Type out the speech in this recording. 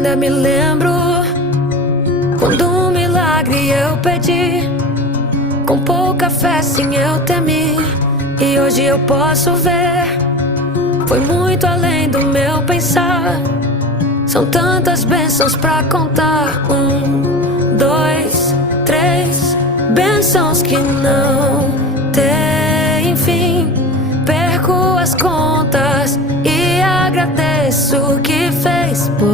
Ainda me lembro quando um milagre eu pedi, com pouca fé sim eu temi, e hoje eu posso ver, foi muito além do meu pensar. São tantas bênçãos pra contar. 1, 2, 3 bênçãos que não têm fim. Perco as contas e agradeço o que fez por